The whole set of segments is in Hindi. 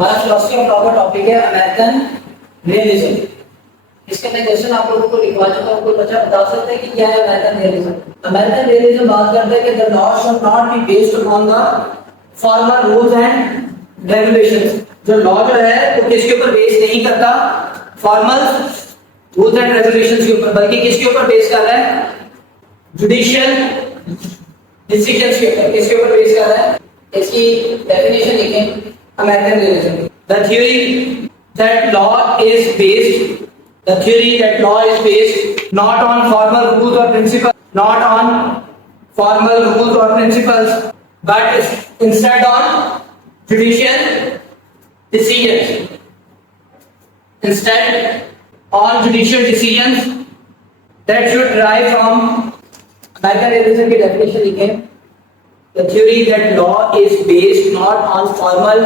हमारा फिलोसफी ऑफ लॉ का टॉपिक है अमेरिकन रियलिज्म। इसके अंदर क्वेश्चन आप लोगों को लिखवा चुका हूं, कोई बच्चा बता सकता है कि क्या है अमेरिकन रियलिज्म? अमेरिकन रियलिज्म बात करता है कि the law should not be based upon the formal rules and regulations. जो लॉ जो है वो किसके ऊपर बेस नहीं करता? फॉर्मल रूल्स एंड रेगुलेशंस के ऊपर, बल्कि किसके ऊपर बेस कर रहा है? जुडिशियल डिसीजंस के ऊपर। किसके ऊपर बेस कर रहा है? इसकी डेफिनेशन लिखें American realism. The theory that law is based, the theory that law is based not on formal rules or principles, not on formal rules or principles, but instead on judicial decisions. Instead on judicial decisions that should derive from American realism की definition लिखें. The theory that law is based not on formal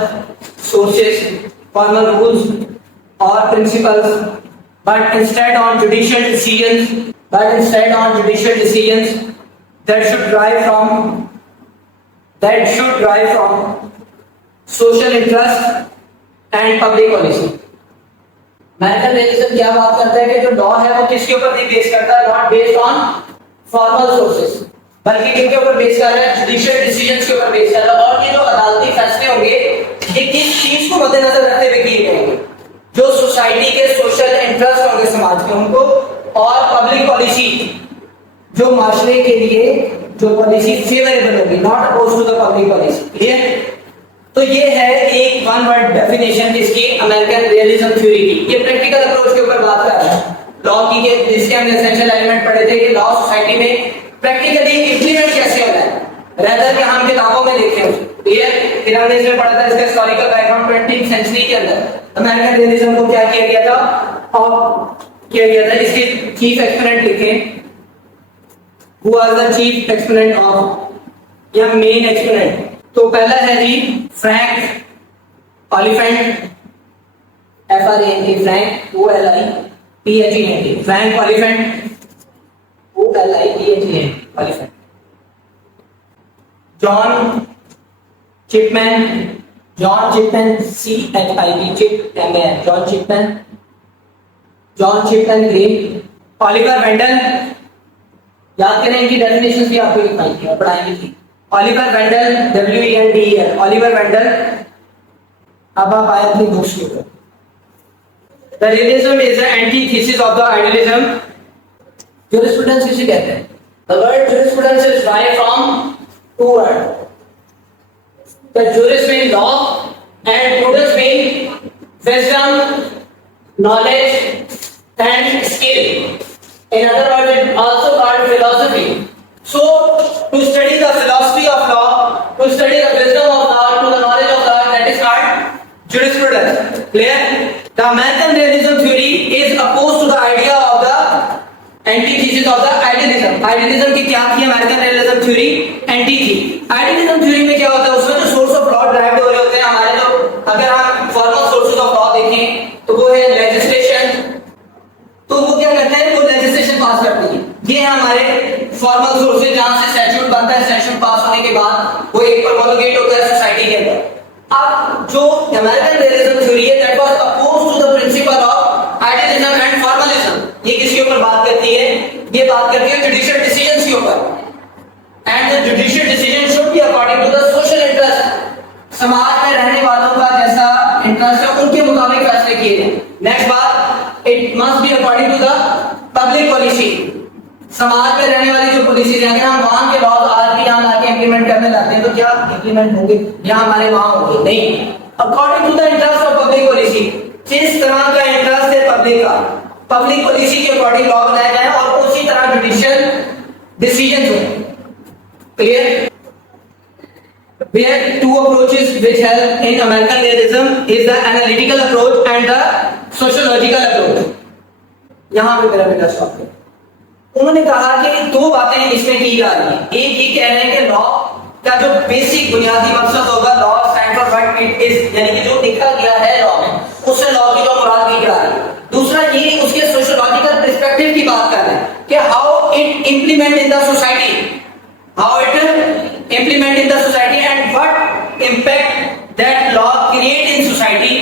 sources, formal rules or principles, but instead on judicial decisions, that should derive from social interest and public policy. American realism क्या बात करता है कि जो लॉ है वो किसके ऊपर नहीं बेस करता? Not based on formal sources, बल्कि किसके ऊपर बेस कर रहा है? जुडिशियल डिसीजंस के ऊपर बेस कर रहा है। और ये जो अदालती फैसले होंगे ये किस चीज को मद्देनजर रखते हुए किए गए? जो सोसाइटी के सोशल इंटरेस्ट होंगे समाज के उनको, और पब्लिक पॉलिसी जो माशरे के लिए जो पॉलिसी फेवरेबल होगी, not oppose to the public policy. Clear? तो ये है एक वन वर्ड डेफिनेशन इसकी अमेरिकन रियलिज्म थ्योरी की। ये प्रैक्टिकल अप्रोच के ऊपर बात कर रहा है लॉ की, जिसके हमने एसेंशियल एलिमेंट पढ़े थे कि लॉ सोसाइटी में प्रैक्टिकली इंप्लीमेंट कैसे होना है, रेदर कि हम किताबों में देखें उसे। फिर हमने इसमें पढ़ा था इसका हिस्टोरिकल बैकग्राउंड 20वीं सेंचुरी के अंदर अमेरिकन रियलिज्म को क्या किया गया था और किया गया था। इसके चीफ एक्सपोनेंट लिखें, who was the chief exponent of या मेन एक्सपोनेंट? तो पहला है जी Frank Oliphant, FRANK, Frank OLIPHENT, Frank Oliphant, OLIPHENT, Oliphant. John Chipman, CHIP, CHIPMAN, John Chipman Green, Oliver Wendell. याद करें इनकी डेफिनेशंस भी आपको लिखाई थी और पढ़ाई थी। Oliver Wendell, WENDEL, Oliver Wendell. अब आप आए अपनी बुक्स के ऊपर। The realism is the antithesis of the idealism. Jurisprudence किसे कहते हैं? The word jurisprudence is derived from two words. The juris means law and prudence means wisdom, knowledge and skill. In other words, it also called philosophy. So, to study the philosophy of law, to study the wisdom of law, to the knowledge of law, that is called jurisprudence. Clear? The American realism theory is opposed to the idea of the antithesis of the idealism. Idealism की क्या थी अमेरिकन रियलिज्म थ्योरी? एंटी थी। आइडियलिज्म थ्योरी में क्या होता है? उसमें जो सोर्स ऑफ लॉ ड्राइव हो रहे होते हैं हमारे लोग, अगर हम फॉर्मल सोर्सेज ऑफ लॉ देखें तो वो है लेजिस्लेशन। तो वो क्या करते हैं? वो लेजिस्लेशन पास करते हैं। ये है हमारे फॉर्मल सोर्सेज जहां से स्टैट्यूट बनता है। स्टैट्यूट पास होने के बाद वो एक प्रोमोलगेट होता है सोसाइटी के अंदर। अब जो अमेरिकन रियलिज्म थ्योरी है that was opposed to the principle of idealism and formalism. ये किसके ऊपर बात करती है? ये बात करती है जुडिशियल डिसीजंस के ऊपर। And the judicial decision should be according to the social interest. समाज में रहने वालों का जैसा इंटरेस्ट है उनके मुताबिक फैसले किए जाएं। नेक्स्ट बात, it must be according to the public policy. समाज में रहने वाली जो पॉलिसीज हैं, अगर हम वहां के लॉज आज भी यहाँ आके इंप्लीमेंट करने लगते हैं तो क्या इंप्लीमेंट होंगे? या हमारे वहां होंगे? नहीं। According to the interest of public policy, जिस तरह का इंटरेस्ट है पब्लिक का, पब्लिक पॉलिसी के अकॉर्डिंग लॉ बनाया जाए और उसी तरह जुडिशियल डिसीजंस हो। Clear? We have two approaches which help in American realism is the analytical approach and the sociological approach. यहाँ पे मेरा बेटा स्टॉप है। उन्होंने कहा कि दो बातें इसमें की जा रही हैं। एक ये कह रहे हैं कि लॉ का जो बेसिक बुनियादी मकसद होगा, law stand for what it is, यानी कि जो लिखा गया है लॉ में, उससे लॉ की जो मुराद की जा रही है। दूसरा ये उसके सोशियोलॉजिकल पर्सपेक्टिव की बात कर रहे हैं कि how it implement in the society, how it implement in the society and what impact that law create in society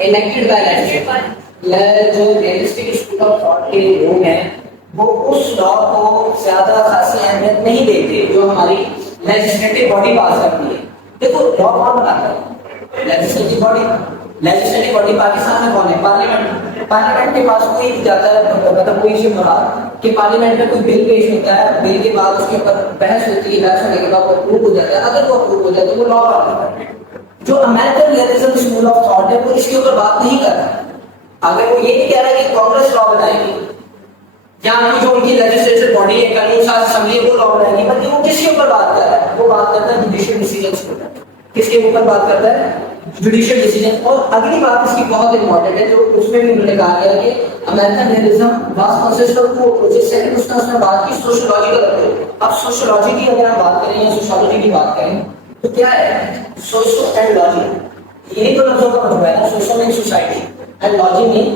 elected by legislature. जो रियलिस्टिक स्कूल ऑफ थॉट के लोग हैं वो उस लॉ को ज्यादा खासी अहमियत नहीं देते जो हमारी लेजिस्लेटिव बॉडी पास करती है। देखो लॉ कौन बनाता है? Legislative body. Legislative body Pakistan में कौन है? पार्लियामेंट। पार्लियामेंट के पास कोई भी जाता है मतलब कोई इश्यू बना कि पार्लियामेंट में कोई बिल पेश होता है, बिल के बाद उसके ऊपर बहस होती है, बहस होने के बाद वो अप्रूव हो जाता है। अगर वो अप्रूव हो जाता है तो वो लॉ बनता है। जो American realism school of thought है वो इसके ऊपर बात नहीं कर रहा। अगर वो ये नहीं कह रहा कि कांग्रेस लॉ बनाएगी या जो उनकी लेजिस्लेटिव बॉडी है, कानून साज असेंबली, वो लॉ बनाएगी, बल्कि वो किसके ऊपर बात कर रहा है? वो बात करता है जुडिशियल डिसीजंस के ऊपर। किसके ऊपर बात करता है? Judicial decision. और अगली बात इसकी बहुत इंपॉर्टेंट है जो उसमें भी उन्होंने कहा गया कि American realism was consist of two approaches. Second उसने बात की सोशियोलॉजिकल अप्रोच। अब सोशियोलॉजी की अगर हम बात करें या सोशियोलॉजी की बात करें तो क्या है? सोशो एंड लॉजी, यही तो लफ्जों का मतलब है ना। Socio mean society and logy mean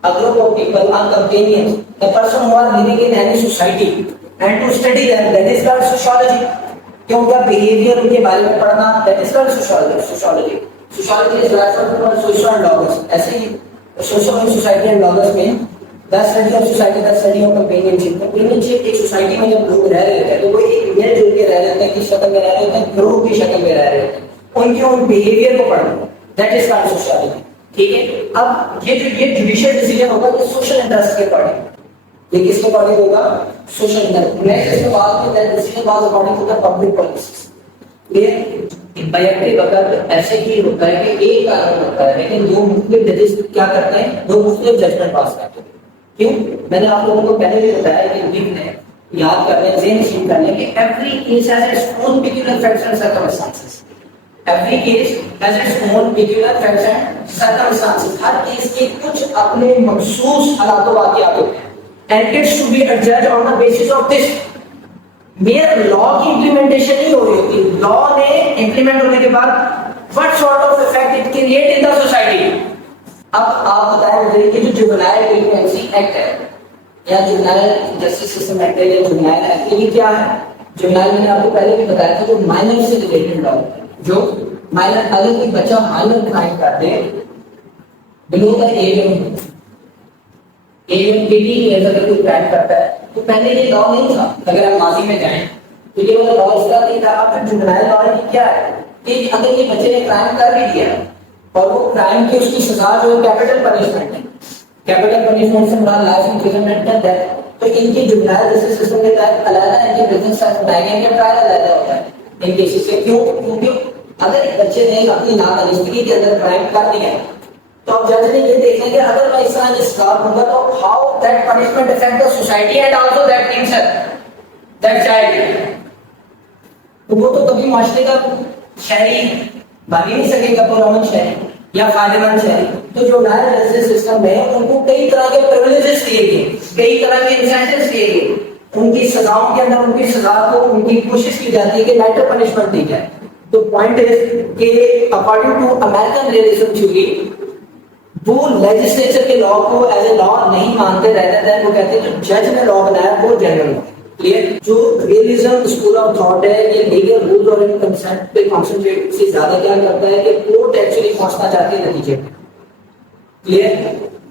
a group of people are companions, the person who are living in any society and to study them, that is called sociology। क्यों? उनका बिहेवियर, उनके बारे में पढ़ना, that is called sociology। sociology is referred to as social and logos। ऐसे ही social and society and logos में the study of society, the study of companionship। companionship एक सोसाइटी में जब लोग रह रहे हैं तो वो एक मिलजुल के रह रहे हैं, किस शक्ल में रह रहे हैं? ग्रुप की शक्ल में रह रहे हैं, उनके उन बिहेवियर को पढ़ना, that is called sociology। ठीक है। अब ये जुडिशियल डिसीजन होगा ये सोशल इंटरेस्ट के अकॉर्डिंग। ये किसके अकॉर्डिंग होगा? Social interest. नेक्स्ट इसके बाद में that decision was according to the public policies. ये बैठते वक्त ऐसे ही होता है कि एक कानून होता है लेकिन दो मुख्तलिफ जजेस क्या करते हैं? दो मुख्तलिफ जजमेंट पास करते हैं। क्यों? मैंने आप लोगों को पहले भी बताया कि विक ने याद करने, ज़हन नशीन करने कि every case has its own peculiar facts and circumstances. Every case has its own peculiar facts and circumstances। Her case के कुछ अपने मखसूस हालात वाक़ियात होते हैं and it's to be judged on the basis of this। mere law की इंप्लीमेंटेशन नहीं हो रही होती, लॉ ने इंप्लीमेंट होने के बाद what sort of effect it create in the society। अब आप बताएं मुझे कि जो जुवेनाइल डिलिंक्वेंसी एक्ट है या जुवेनाइल जस्टिस सिस्टम एक्ट है या जुवेनाइल एक्ट, ये क्या है? जुवेनाइल मैंने आपको पहले भी बताया था जो माइनर से रिलेटेड लॉ, जो माइनर, अगर कोई बच्चा माइनर क्राइम कर दे below the age of 18 years अगर कोई क्राइम करता है तो पहले ये लॉ नहीं था। अगर हम माजी में जाएं तो ये वाला लॉ इसका नहीं था। अब जो जुवेनाइल लॉ है क्या है कि अगर ये बच्चे ने क्राइम कर भी दिया और वो क्राइम की उसकी सजा जो है कैपिटल पनिशमेंट है, कैपिटल पनिशमेंट से मुराद लाइफ इंप्रिजनमेंट है, डेथ, तो इनकी जुवेनाइल जस्टिस सिस्टम के तहत अलग इनके प्रिजन सेंटेंस बनाए गए, इनका ट्रायल अलग होता है इन केसेस से। क्यों? क्योंकि अगर एक बच्चे ने अपनी नादानिस्ती के अंदर क्राइम कर दिया तो अब जज ने ये देखना कि अगर मैं इस तरह के शिकार होगा तो how that punishment affect the society and also that himself, that child. तो वो तो कभी माशरे का शहरी बन ही नहीं सकेगा, पुरअमन शहरी या फायदेमंद शहरी। तो जो नया जस्टिस सिस्टम है उनको कई तरह के प्रिविलेजेस दिए गए, कई तरह के इंसेंटिव्स दिए गए। उनकी सजाओं के अंदर उनकी सजा को उनकी कोशिश की जाती है कि लाइटर पनिशमेंट दी जाए। तो पॉइंट इज कि according to American realism theory वो लेजिस्लेचर के लॉ को एज ए लॉ नहीं मानते, रहते हैं वो कहते हैं जो जज ने लॉ बनाया वो जनरल लॉ। क्लियर? जो रियलिज्म स्कूल ऑफ थॉट है ये लीगल रूल और कंसेंट पे कॉन्सेंट्रेट से ज्यादा क्या करता है कि कोर्ट एक्चुअली पहुंचना चाहती है नतीजे पे। क्लियर?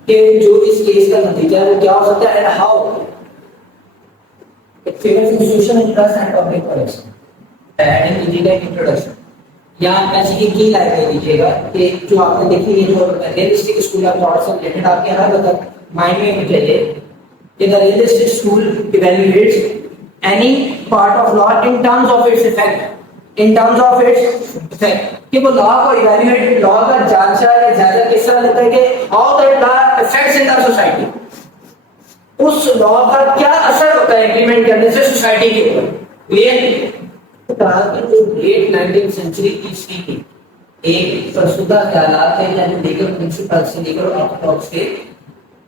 कि जो इस केस का नतीजा है वो क्या हो सकता है and how it favours institution interest and public policy. Adding कीजिएगा इंट्रोडक्शन या ऐसी की लाइब्रेरी दीजिएगा कि जो आपने देखी है जो रियलिस्टिक स्कूल ऑफ थॉट से रिलेटेड आपके हर वक्त माइंड में चाहिए कि the realistic school evaluates any part of law in terms of its effect, in terms of its effect, कि वो लॉ को इवैल्यूएट, लॉ का जांचा या जायजा किस तरह लेता है कि how that law affects in the society, उस लॉ का क्या असर होता है इंप्लीमेंट करने से सोसाइटी के ऊपर। क्लियर? कहा कि जो लेट 19th सेंचुरी ईस्वी की एक प्रस्तुता ख्यालात है यानी लीगल प्रिंसिपल से लीगल ऑर्थोडॉक्स के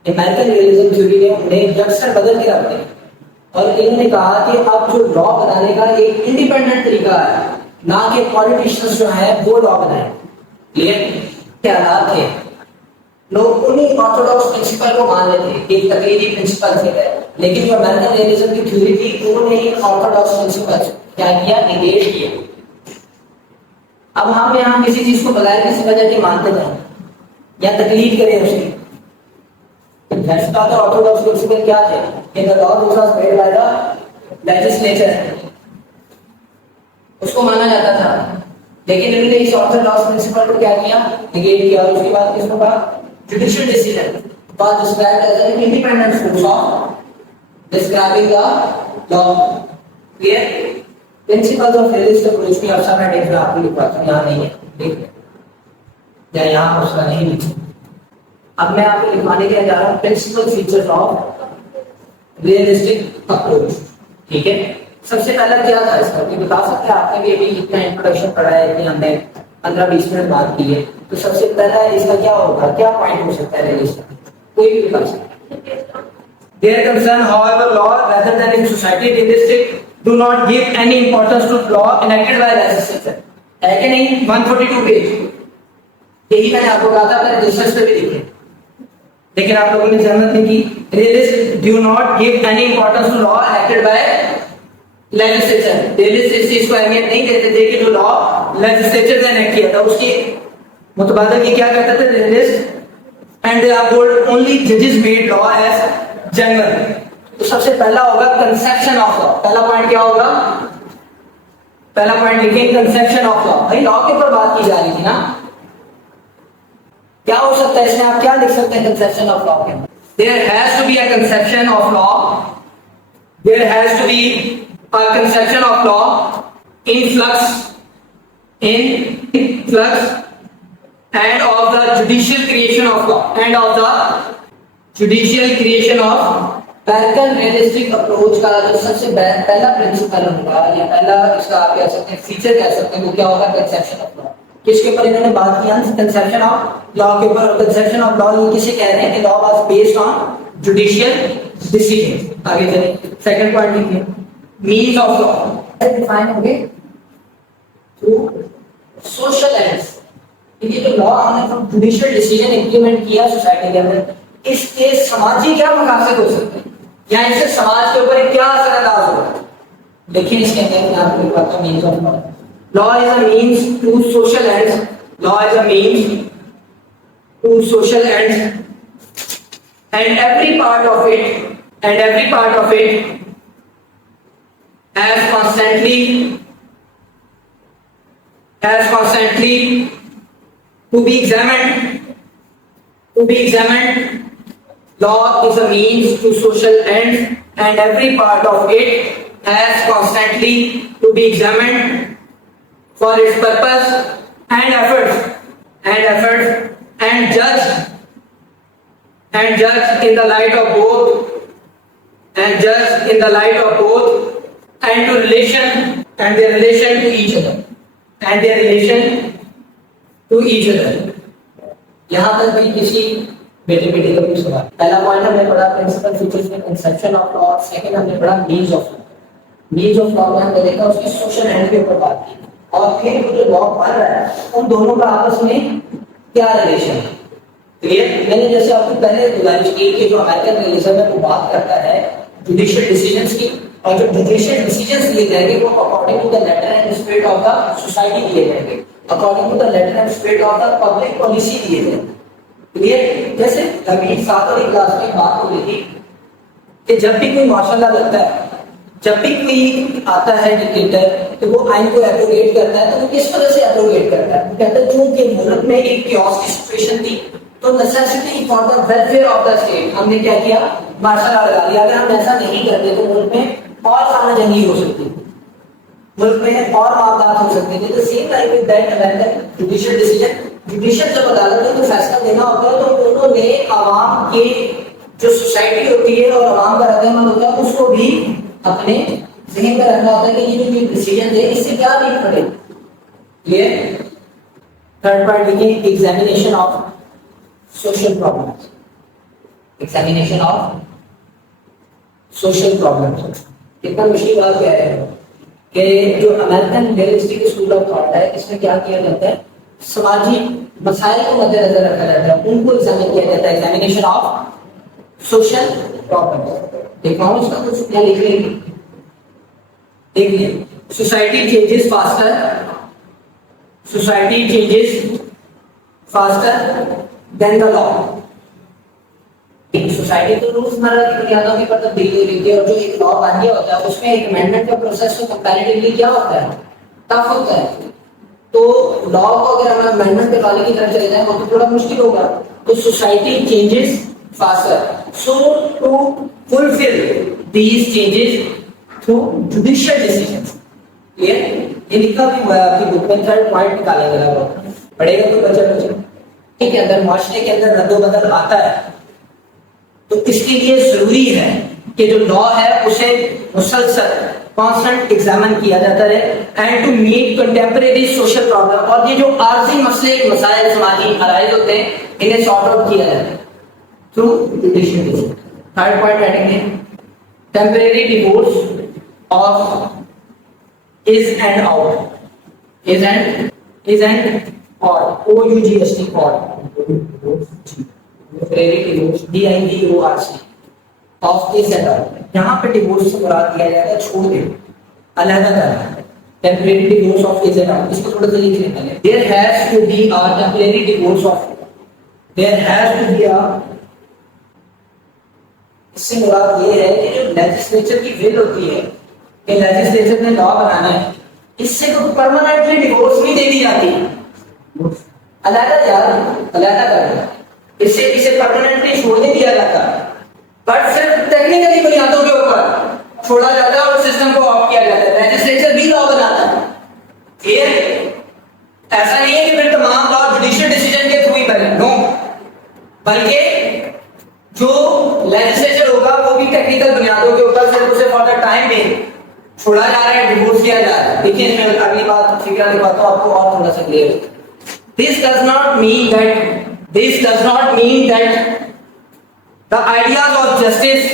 अमेरिकन रियलिज्म थ्योरी ने उन्हें जड़ से बदल के रख दिया और इन्होंने कहा कि अब जो लॉ बनाने का एक इंडिपेंडेंट तरीका है, ना कि पॉलिटिशियंस जो है वो लॉ बनाए। क्लियर? ख्यालात थे, लोग उन्हीं ऑर्थोडॉक्स प्रिंसिपल को मान लेते, एक तकरीरी प्रिंसिपल थे, लेकिन जो अमेरिकन रियलिज्म की थ्योरी थी उन्होंने ऑर्थोडॉक्स प्रिंसिपल क्या किया? निगेट किया। अब हम यहाँ किसी चीज को बगैर किसी वजह के मानते जाए या तकलीफ करें उसकी, ऑर्थोडॉक्स प्रिंसिपल क्या थे? In the law which was made by the legislature, उसको माना जाता था। लेकिन इन्होंने इस ऑर्थोडॉक्स प्रिंसिपल को क्या किया? नेगेट किया। और उसके बाद किसको कहा? Judicial decision was described as an independent source of describing the law. Clear? Principles of realist approach की अक्सर मैं देख रहा आपको लिखवा दूं, यहाँ नहीं है, देख या यहाँ उसका नहीं लिखा। अब मैं आपको लिखवाने के जा रहा हूँ principle features of realistic approach. ठीक है, सबसे पहला क्या था इसका, ये बता सकते हैं? आपने भी अभी कितना इंट्रोडक्शन पढ़ा है कि हमने 15-20 मिनट बात की है, तो सबसे पहला इसका क्या होगा, क्या पॉइंट हो सकता है रियलिस्टिक? कोई भी बता सकता है। Their concern, however, law rather than in society realistic do not give any importance to law enacted by legislature. है कि नहीं? 142 पेज, यही मैंने आपको कहा था, अपने रिसर्च पे भी लिखे, लेकिन आप लोगों ने जरूरत नहीं की। Realists do not give any importance to law enacted by legislature. Realists इस चीज को अहमियत नहीं देते थे कि जो लॉ लेजिस्लेचर ने एनेक्ट किया था उसके मुताबिक ये क्या कहते थे? Realist and they uphold only judges made law as general. तो सबसे पहला होगा कंसेप्शन ऑफ लॉ। पहला पॉइंट क्या होगा? पहला पॉइंट लिखें कंसेप्शन ऑफ लॉ। भाई लॉ के ऊपर बात की जा रही थी ना, क्या हो सकता है इसमें? आप क्या लिख सकते हैं कंसेप्शन ऑफ लॉ के? There has to be a conception of law. There has to be a conception of law in flux and of the judicial creation of law and of the judicial creation of पैरकल रियलिस्टिक अप्रोच का जो सबसे पहला प्रिंसिपल होगा या पहला इसका आप कह सकते हैं फीचर कह सकते हैं, वो क्या होगा? Conception of law. किसके ऊपर इन्होंने बात किया? कंसेप्शन ऑफ लॉ के ऊपर। कंसेप्शन ऑफ लॉ ये किसे कह रहे हैं कि law was based on judicial decision. आगे चलिए, सेकंड पॉइंट लिखिए, मीन्स ऑफ लॉ डिफाइन होंगे थ्रू सोशल एंड्स। ये जो लॉ हमने जुडिशियल डिसीजन इंप्लीमेंट किया सोसाइटी के अंदर, इसके समाजी क्या मकासद हो सकते हैं या इससे समाज के ऊपर क्या असर अंदाज होगा? लेकिन इसके अंदर मैं आपको बताता हूं means of law. Law is a means to social ends. Law is a means to social ends and every part of it has constantly to be examined. Law is a means to social ends and every part of it has constantly to be examined for its purpose and efforts and judged in the light of both and their relation to each other. यहाँ तक भी किसी बेटे बेटे का भी सवाल। पहला पॉइंट हमने पढ़ा प्रिंसिपल फीचर्स में कंसेप्शन ऑफ लॉ, सेकंड हमने पढ़ा means of law. Means of law में हमने देखा उसकी सोशल एंड के ऊपर बात की, और फिर वो जो लॉ बन रहा है उन दोनों का आपस में क्या रिलेशन है। क्लियर? मैंने जैसे आपको पहले गुजारिश की कि जो अमेरिकन रिलीजन है वो बात करता है जुडिशियल डिसीजंस की, और जो जुडिशियल डिसीजंस लिए जाएंगे वो according to the letter and spirit of the society दिए जाएंगे, according to the letter and spirit of the public policy दिए जाएंगे। क्लियर? जैसे अभी 7वीं क्लास में बात हो रही थी कि जब भी कोई माशाल्लाह लगता है, जब भी कोई आता है डिक्टेटर तो वो आइन को एब्रोगेट करता है, तो वो किस वजह से एब्रोगेट करता है? कहता है क्योंकि मुल्क में एक क्योस की सिचुएशन थी, तो necessity for the welfare of the state हमने क्या किया? मार्शल लगा दिया। अगर हम ऐसा नहीं करते तो मुल्क में और खाना जंगी हो सकती है, मुल्क में और मामला हो सकते थे। तो same like with that American judicial decision, judicial जब अदालत को फैसला देना होता है तो उन्होंने आवाम के जो सोसाइटी होती है और आवाम का रद्द-ए-अमल होता है उसको भी अपने ज़हन में रखना होता है कि ये जो डिसीजन है इससे क्या रीड पड़ेगा। ये थर्ड पॉइंट लिखिए, examination of social problems. Examination of social problems कितना मुश्किल बात कह रहे हैं कि जो American realistic school of thought है इसमें क्या किया जाता है? समाजी मसाइल को मद्देनजर रखा जाता है, उनको एग्जामिन किया जाता है। Examination of social problems. देखा इसका कुछ क्या लिख रहे? Society changes faster society changes faster than the law. Society तो रोजमर्रा की बुनियादों के ऊपर तब्दीली होती है और जो एक लॉ बन गया होता है उसमें एक अमेंडमेंट का प्रोसेस तो कंपैरेटिवली क्या होता है, टफ होता है। तो लॉ को अगर हम अमेंडमेंट के वाले की तरफ चले जाएं तो थोड़ा मुश्किल होगा। तो society changes faster, so to fulfil these changes through judicial decisions. Clear? ये लिखा भी हुआ है आपकी बुक में, थर्ड पॉइंट निकालेंगे पढ़ेगा तो बच्चा के अंदर माशरे के अंदर रद्दोबदल आता है तो इसके लिए जरूरी है कि जो लॉ है उसे मुसलसल कांस्टेंट एग्जामिन किया जाता है and to meet contemporary social problem. और ये जो आर्जी मसले मसाइल समाजी अराइज होते हैं इन्हें सॉर्ट आउट किया जाता है through judicial decision. Third point writing है temporary divorce of is and out, is and और OUGST और temporary divorce DIVORC of is and out. यहाँ पे डिवोर्स से मुराद दिया जाएगा छोड़ दे, अलहदा करना। Temporary divorce of is and ought, इसको थोड़ा सा लिख लेते हैं। There has to be a temporary divorce of, there has to be a, इससे मुराद ये है कि जो लेजिस्लेचर की विल होती है कि लेजिस्लेचर ने लॉ बनाना है, इससे तो परमानेंटली डिवोर्स नहीं दे दी जाती, अलहदा यार अलहदा करना, इससे इसे परमानेंटली छोड़ नहीं दिया जाता, बट सिर्फ टेक्निकली बुनियादों के ऊपर छोड़ा जाता है और सिस्टम को ऑफ किया जाता है। लेजिस्लेचर भी लॉ बनाता है, क्लियर? ऐसा नहीं है कि फिर तमाम लॉ जुडिशियल डिसीजन के थ्रू ही बने, नो, बल्कि जो लेजिस्लेचर होगा वो भी टेक्निकल बुनियादों के ऊपर सिर्फ उसे फॉर द टाइम में छोड़ा जा रहा है, डिवोर्स किया जा रहा है। देखिए इसमें अगली बात फिक्र दिखाता हूं आपको और थोड़ा सा clear. This does not mean that the ideas of justice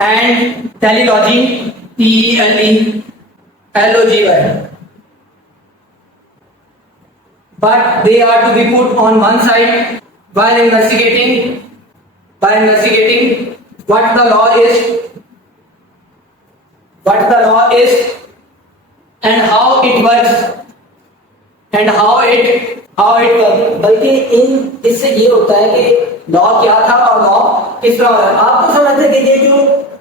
and teleology, TELELOGY, but they are to be put on one side while investigating what the law is and how it works and how it बल्कि इन इससे ये होता है कि लॉ क्या था और लॉ किस तरह है। आप तो समझते हैं कि ये जो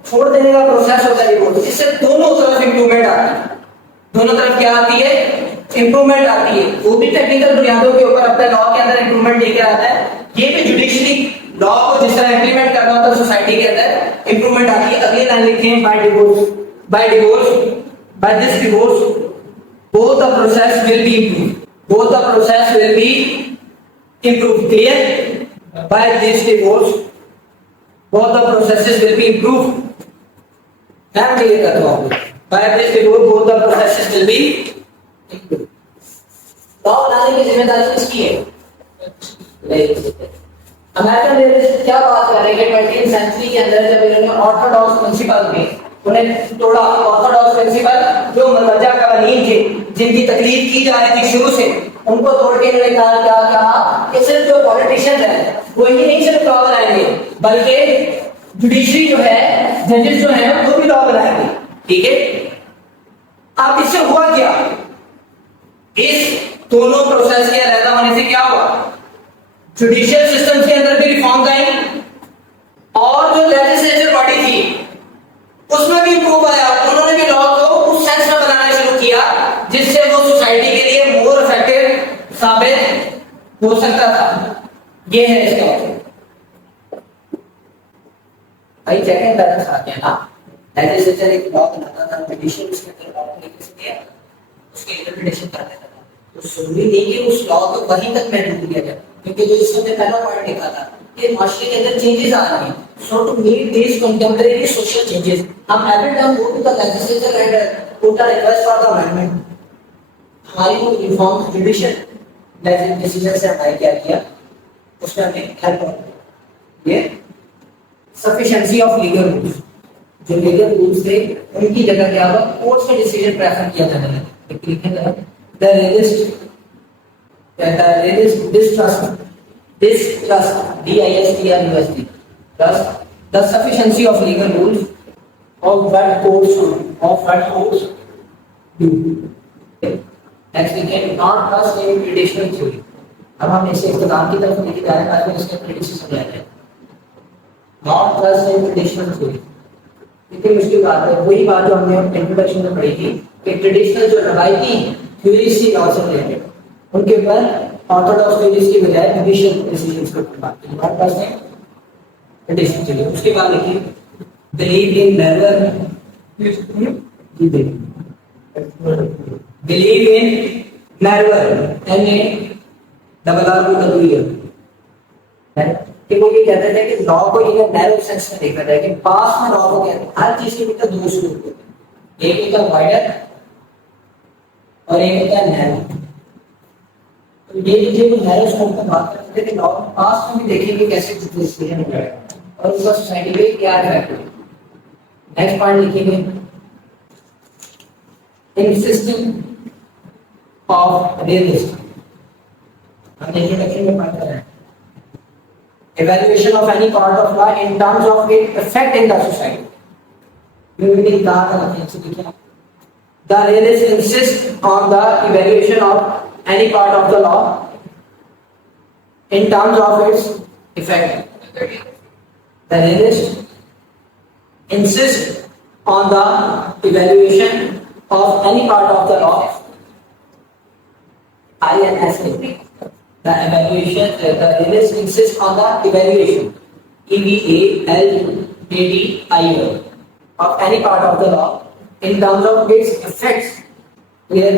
छोड़ देने का प्रोसेस होता है वो, इससे दोनों तरफ इंप्रूवमेंट आती है, दोनों तरफ क्या आती है, इंप्रूवमेंट आती है। वो भी टेक्निकल बुनियादों के ऊपर अपने लॉ के अंदर इंप्रूवमेंट लेकर आता है, ये भी जुडिशरी लॉ को जिस तरह इंप्लीमेंट करना होता है सोसाइटी के अंदर इंप्रूवमेंट आती है। अगली लाइन लिखें, by this divorce both the process will be improved, clear? By this divorce both the processes will be improved. मैं क्लियर करता हूँ, by this divorce both the processes will be improved। Law बनाने की जिम्मेदारी किसकी है? अमेरिकन लेजिस्लेचर क्या बात कर रहे हैं कि 20th सेंचुरी के अंदर जब इन्होंने ऑर्थोडॉक्स प्रिंसिपल में उन्हें तोड़ा, ऑर्थोडॉक्स प्रिंसिपल जो मनवजा कवानीन थे जिनकी तकलीफ की जा रही थी शुरू से, उनको तोड़ के इन्होंने कहा कि सिर्फ जो पॉलिटिशियन है वो ही नहीं सिर्फ लॉ बनाएंगे बल्कि जुडिशरी जो है, जजेस जो हैं वो भी लॉ बनाएंगे, ठीक है? अब इससे हुआ क्या, इस दोनों प्रोसेस के अलग होने से क्या हुआ, जुडिशियल सिस्टम के अंदर भी रिफॉर्म्स आई और जो लेजिस्लेचर बॉडी थी उसमें भी इंप्रूव आया। उन्होंने भी लॉ को उस सेंस में बनाना शुरू किया जिससे वो सोसाइटी के लिए मोर इफेक्टिव साबित हो सकता था। ये है इसका भाई चेक एंड बैलेंस आ गया ना। लेजिस्लेचर एक लॉ बनाता था, जुडिशियल उसके अंदर लॉ को लेकर के उसकी इंटरप्रिटेशन कर देता था, तो जरूरी नहीं कि उस लॉ को वहीं तक महदूद किया जाए, क्योंकि जो इसमें पहला पॉइंट लिखा था कि माशरे के अंदर चेंजेस आ रहे हैं, so to meet this contemporary social changes हम every time go to the legislature and put a request for the amendment. हमारी वो रिफॉर्म जुडिशियल डिसीजन से हमने क्या किया, उसमें हमें हेल्प ये सफिशिएंसी ऑफ लीगल रूल्स, जो लीगल रूल्स थे उनकी जगह क्या हुआ, कोर्ट्स में डिसीजन प्रेफर किया जाने लगा। लिखेंगे distrust, DISTRUST, trust the sufficiency of legal rules of what courts do। Next लिखें not trust in traditional theory. अब हम इसे इस्तेमाल की तरफ लेके जा रहे हैं, बाद में इसके प्रेडिक्शन समझा जाए। Not trust in traditional theory कितनी मुश्किल बात है, वही बात जो हमने इंट्रोडक्शन में पढ़ी थी कि ट्रेडिशनल जो रवायती थ्योरीज थी लॉ से रिलेटेड, उनके ऊपर ऑर्थोडॉक्स थ्योरीज की बजाय जुडिशियल डिसीजंस को बात की। Not trust in traditional theory. उसके बाद लिखिए believe in never, believe in never, NARROWER, कि वो ये कहते थे कि लॉ को ये नैरो सेंस में देखा जाए कि पास में लॉ को कहते हैं हर चीज के भीतर दो स्वरूप होते हैं, एक होता है वाइडर और एक होता है नैरो। तो ये जो नैरो स्वरूप में बात करते थे कि लॉ पास में भी देखेंगे कैसे कुछ डिसीजन हो जाएगा और उसका सोसाइटी पे क्या इफेक्ट होगा। नेक्स्ट पॉइंट लिखेंगे इंसिस्टेंस ऑफ रियलिज्म। हम इंट्रोडक्शन में पढ़ रहे हैं evaluation of any part of law in terms of its effect in the society. You will need the realist insist on the evaluation of any part of the law in terms of its effect. The realist insist on the evaluation of any part of the law. INSA. The evaluation, the realist insists on the evaluation, EVALUATION, of any part of the law in terms of its effects. Clear?